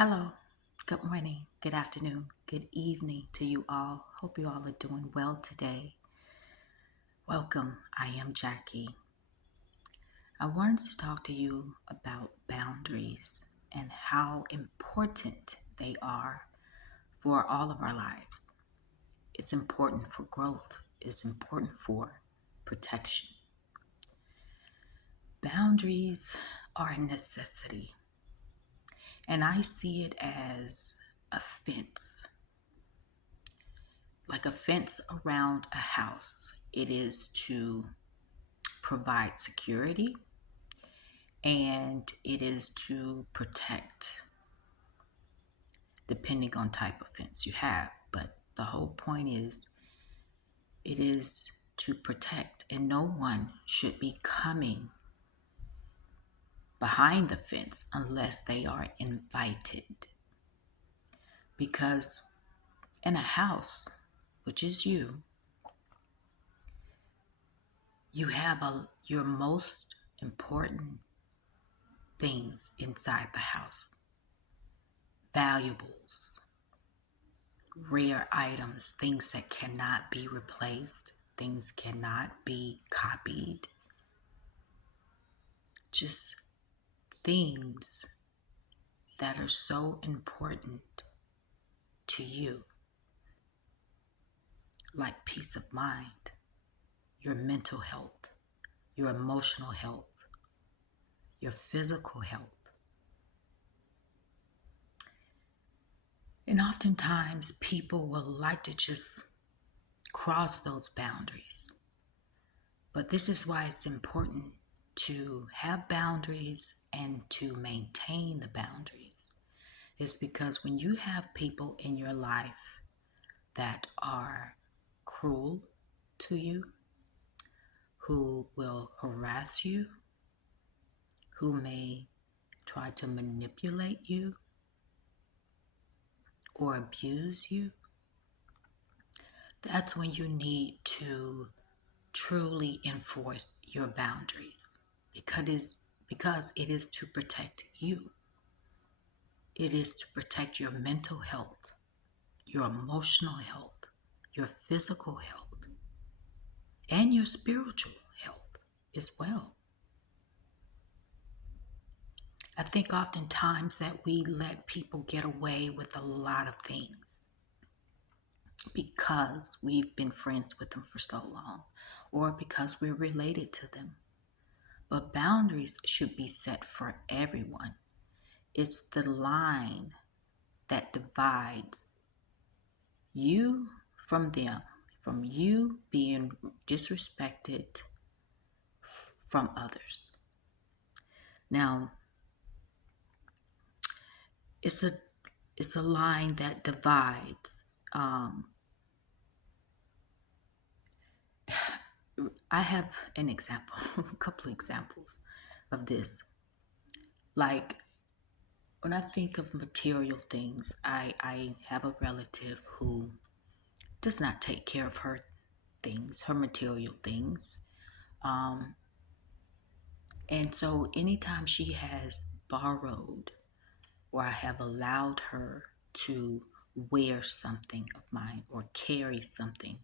Hello, good morning, good afternoon, good evening to you all. Hope you all are doing well today. Welcome, I am Jackie. I wanted to talk to you about boundaries and how important they are for all of our lives. It's important for growth, it's important for protection. Boundaries are a necessity, and I see it as a fence. Like a fence around a house. It is to provide security and it is to protect, depending on type of fence you have. But the whole point is it is to protect, and no one should be coming behind the fence unless they are invited. Because in a house, which is you have your most important things inside the house, valuables, rare items, things that cannot be replaced, things cannot be copied, just things that are so important to you, like peace of mind, your mental health, your emotional health, your physical health. And oftentimes people will like to just cross those boundaries. But this is why it's important to have boundaries and to maintain the boundaries. It's because when you have people in your life that are cruel to you, who will harass you, who may try to manipulate you or abuse you, that's when you need to truly enforce your boundaries because it is to protect you. It is to protect your mental health, your emotional health, your physical health, and your spiritual health as well. I think oftentimes that we let people get away with a lot of things because we've been friends with them for so long or because we're related to them. But boundaries should be set for everyone. It's the line that divides you from them, from you being disrespected from others. Now, it's a line that divides. I have an example, a couple of examples of this. Like when I think of material things, I have a relative who does not take care of her things, her material things. And so anytime she has borrowed or I have allowed her to wear something of mine or carry something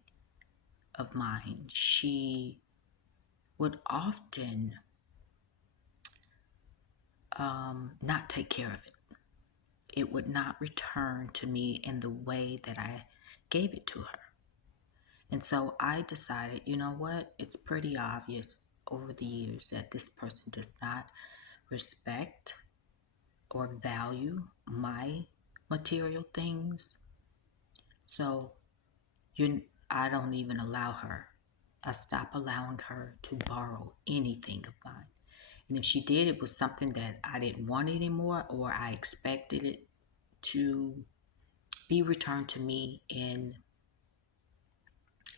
of mine, she would often not take care of it. It would not return to me in the way that I gave it to her. And so I decided, you know what? It's pretty obvious over the years that this person does not respect or value my material things. So I don't even allow her. I stop allowing her to borrow anything of mine. And if she did, it was something that I didn't want anymore or I expected it to be returned to me in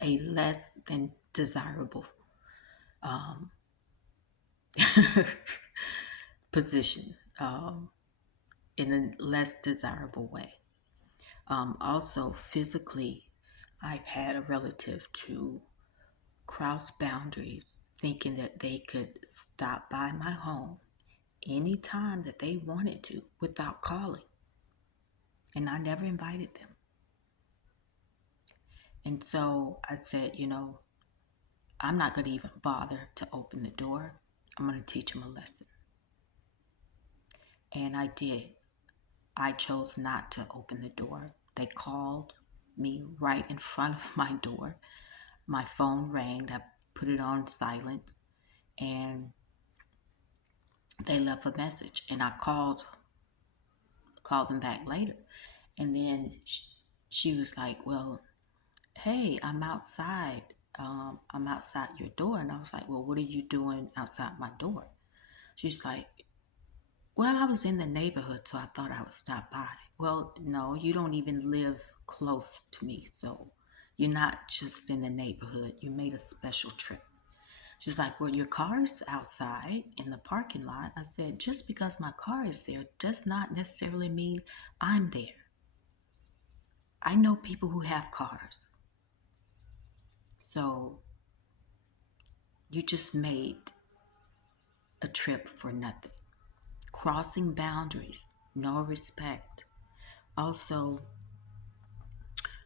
a less than desirable position, in a less desirable way. Also, physically, I've had a relative to cross boundaries thinking that they could stop by my home anytime that they wanted to without calling. and I never invited them. And so I said, I'm not going to even bother to open the door. I'm going to teach them a lesson. And I did. I chose not to open the door. They called me right in front of my door. My phone rang. I put it on silent, and they left a message. And I called them back later. And then she was like, "Well, hey, I'm outside. I'm outside your door." And I was like, "Well, what are you doing outside my door?" She's like, "Well, I was in the neighborhood, so I thought I would stop by." Well, no, you don't even live close to me, so you're not just in the neighborhood. You made a special trip. She's like, "Well, your car's outside in the parking lot." I said, "Just because my car is there does not necessarily mean I'm there. I know people who have cars. So you just made a trip for nothing." Crossing boundaries, no respect. Also,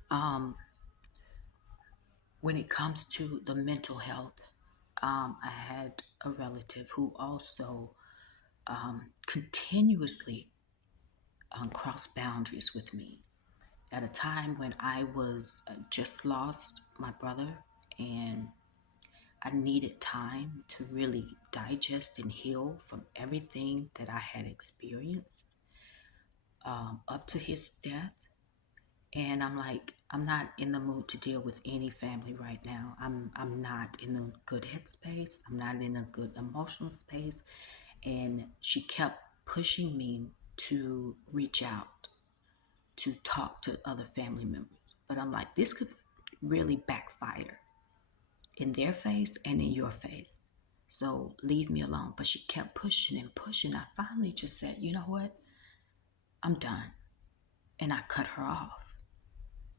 um, when it comes to the mental health, I had a relative who also continuously crossed boundaries with me at a time when I was just lost my brother, and I needed time to really digest and heal from everything that I had experienced up to his death. And I'm like, I'm not in the mood to deal with any family right now. I'm not in a good headspace. I'm not in a good emotional space. And she kept pushing me to reach out, to talk to other family members. But I'm like, this could really backfire in their face and in your face. So leave me alone. But she kept pushing and pushing. I finally just said, you know what? I'm done. And I cut her off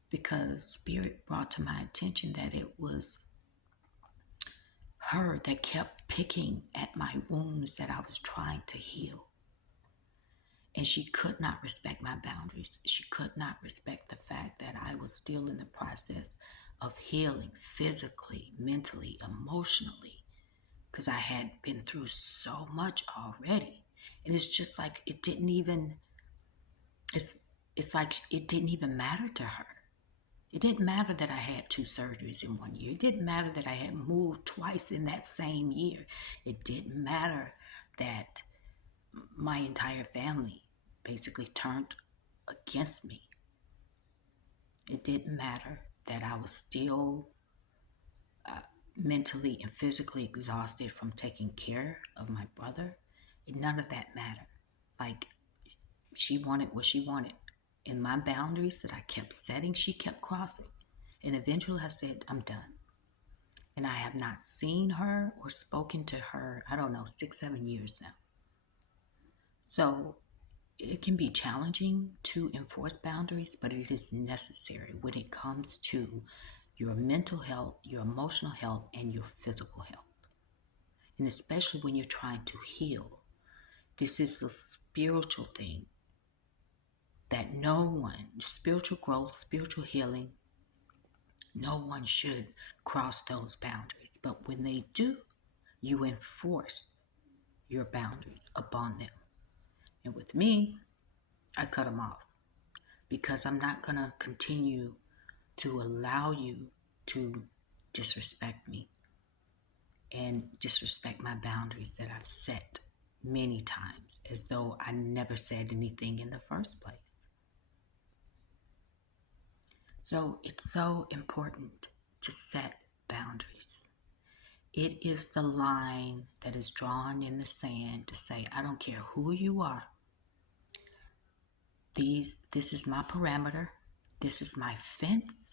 because Spirit brought to my attention that it was her that kept picking at my wounds that I was trying to heal. And she could not respect my boundaries. She could not respect the fact that I was still in the process of healing physically, mentally, emotionally, because I had been through so much already. And it's just like it's it's like it didn't even matter to her. It didn't matter that I had 2 surgeries in 1 year. It didn't matter that I had moved twice in that same year. It didn't matter that my entire family basically turned against me. It didn't matter that I was still mentally and physically exhausted from taking care of my brother. None of that mattered. Like, she wanted what she wanted. And my boundaries that I kept setting, she kept crossing. And eventually I said, I'm done. And I have not seen her or spoken to her, I don't know, 6, 7 years now. So it can be challenging to enforce boundaries, but it is necessary when it comes to your mental health, your emotional health, and your physical health. And especially when you're trying to heal. This is a spiritual thing that no one, spiritual growth, spiritual healing, no one should cross those boundaries. But when they do, you enforce your boundaries upon them. And with me, I cut them off because I'm not going to continue to allow you to disrespect me and disrespect my boundaries that I've set many times as though I never said anything in the first place. So it's so important to set boundaries. It is the line that is drawn in the sand to say, I don't care who you are. This is my parameter. This is my fence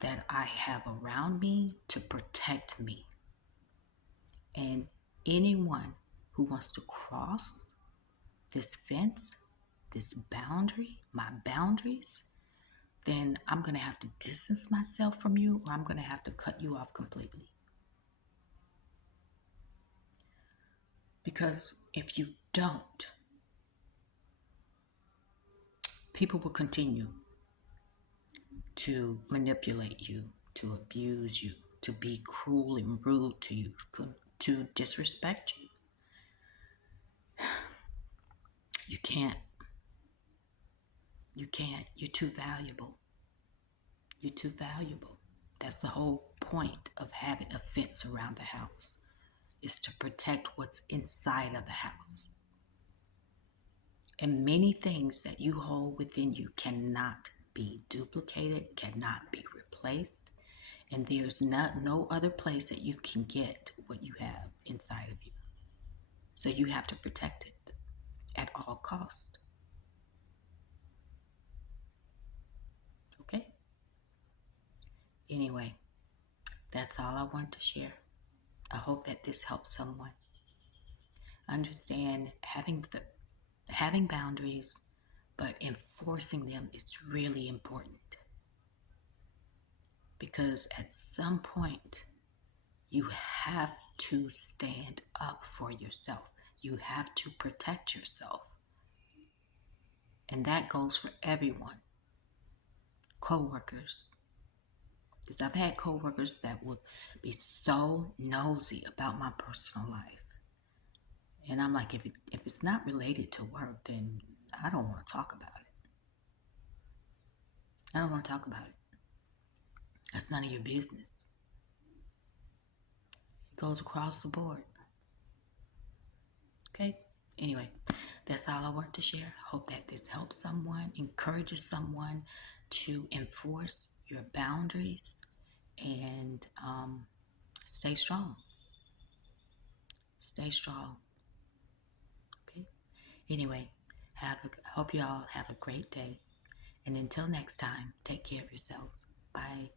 that I have around me to protect me. And anyone who wants to cross this fence, this boundary, my boundaries, then I'm going to have to distance myself from you, or I'm going to have to cut you off completely. Because if you don't, People will continue to manipulate you, to abuse you, to be cruel and rude to you, to disrespect you. You can't. You can't. You're too valuable. You're too valuable. That's the whole point of having a fence around the house, is to protect what's inside of the house. And many things that you hold within you cannot be duplicated, cannot be replaced, and there's no other place that you can get what you have inside of you. So you have to protect it at all costs. Okay? Anyway, that's all I want to share. I hope that this helps someone understand having boundaries, but enforcing them is really important, because at some point you have to stand up for yourself. You have to protect yourself. And that goes for everyone. Co-workers. Because I've had co-workers that would be so nosy about my personal life. And I'm like, if it's not related to work, then I don't want to talk about it. I don't want to talk about it. That's none of your business. It goes across the board. Okay? Anyway, that's all I want to share. Hope that this helps someone, encourages someone to enforce your boundaries, and stay strong. Stay strong. Okay? Anyway, hope you all have a great day. And until next time, take care of yourselves. Bye.